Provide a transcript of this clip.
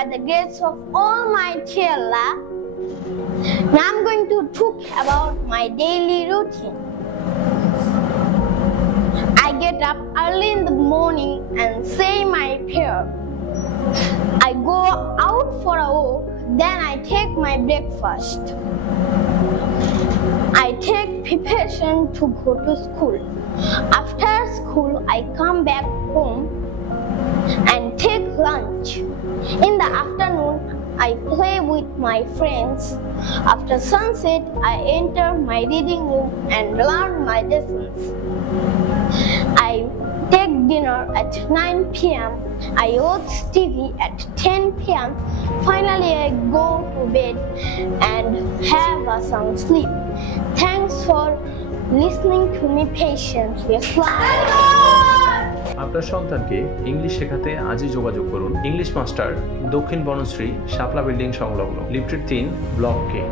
by the grace of Almighty Allah. Now I'm going to talk about my daily routine. I get up early in the morning and say my prayer. I go out for a walk, then I take my breakfast. I take preparation to go to school. After school, I come back home and take lunch. In the afternoon, I play with my friends. After sunset, I enter my reading room and learn my lessons. I take dinner at 9 p.m. I watch TV at 10 p.m. Finally, I go to bed and have some sleep. Thanks for listening to me patiently. আপনার সন্তানকে English শেখাতে আজই যোগাযোগ করুন English master, দক্ষিণ বনশ্রী, শাপলা building সংলগ্ন, lifted 3, block কে।